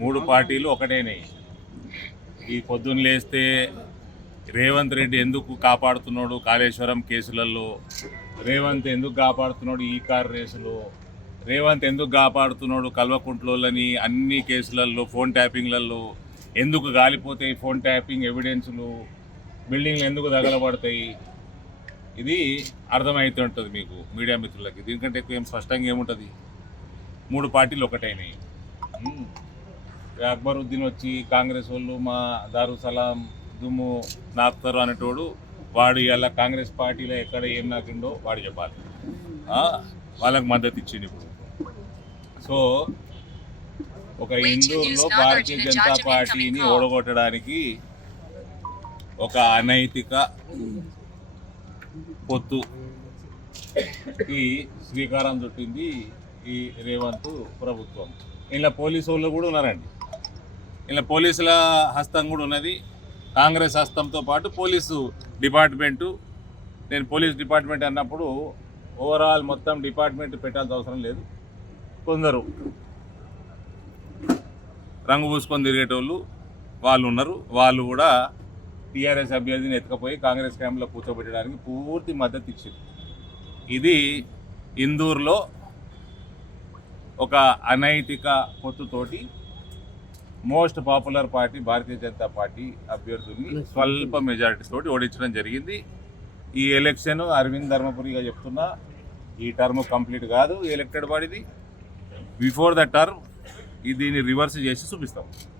మూడు పార్టీలు ఒకటేనే. ఈ పొద్దున్న లేస్తే రేవంత్ రెడ్డి ఎందుకు కాపాడుతున్నాడు కాళేశ్వరం కేసులలో, రేవంత్ ఎందుకు కాపాడుతున్నాడు ఈ కార్ రేసులో, రేవంత్ ఎందుకు కాపాడుతున్నాడు కల్వకుంట్లోని అన్ని కేసులలో ఫోన్ ట్యాపింగ్లలో ఎందుకు గాలిపోతాయి, ఫోన్ ట్యాపింగ్ ఎవిడెన్సులు, బిల్డింగ్లు ఎందుకు తగలబడతాయి, ఇది అర్థమవుతుంటుంది మీకు మీడియా మిత్రులకి. దీనికంటే ఎక్కువ ఏం స్పష్టంగా ఏముంటుంది. మూడు పార్టీలు ఒకటైనాయి. అక్బరుద్దీన్ వచ్చి కాంగ్రెస్ వాళ్ళు మా దారుసలాం దుమ్ము నాకుతారు అనేటోడు వాడు ఇలా కాంగ్రెస్ పార్టీలో ఎక్కడ ఏం నాకిండో వాడు చెప్పాలి. వాళ్ళకి మద్దతు ఇచ్చింది ఇప్పుడు. సో ఒక ఇందూరులో భారతీయ జనతా పార్టీని ఓడగొట్టడానికి ఒక అనైతిక పొత్తుకి శ్రీకారం చుట్టింది ఈ రేవంత్ ప్రభుత్వం. ఇలా పోలీసు వాళ్ళు కూడా ఉన్నారండి. ఇలా పోలీసుల హస్తం కూడా ఉన్నది. కాంగ్రెస్ హస్తంతో పాటు పోలీసు డిపార్ట్మెంటు. నేను పోలీస్ డిపార్ట్మెంట్ అన్నప్పుడు ఓవరాల్ మొత్తం డిపార్ట్మెంట్ పెట్టాల్సిన అవసరం లేదు. కొందరు రంగు పూసుకొని తిరిగేటోళ్ళు వాళ్ళు ఉన్నారు. వాళ్ళు కూడా టీఆర్ఎస్ అభ్యర్థిని ఎత్తుకపోయి కాంగ్రెస్ క్యాంప్లో కూర్చోబెట్టడానికి పూర్తి మద్దతు ఇచ్చింది. ఇది ఇందూరులో ఒక అనైతిక పొత్తుతోటి most popular party Bharatiya Janata party అభ్యర్థుల్ని స్వల్ప మెజారిటీ తోటి ఓడించడం జరిగింది. ఈ ఎలక్షన్ అరవింద్ ధర్మపురిగా చెప్తున్నా, ఈ టర్మ్ కంప్లీట్ కాదు ఎలక్టెడ్ బాడీది. బిఫోర్ ద టర్మ్ దీన్ని రివర్స్ చేసి చూపిస్తాం.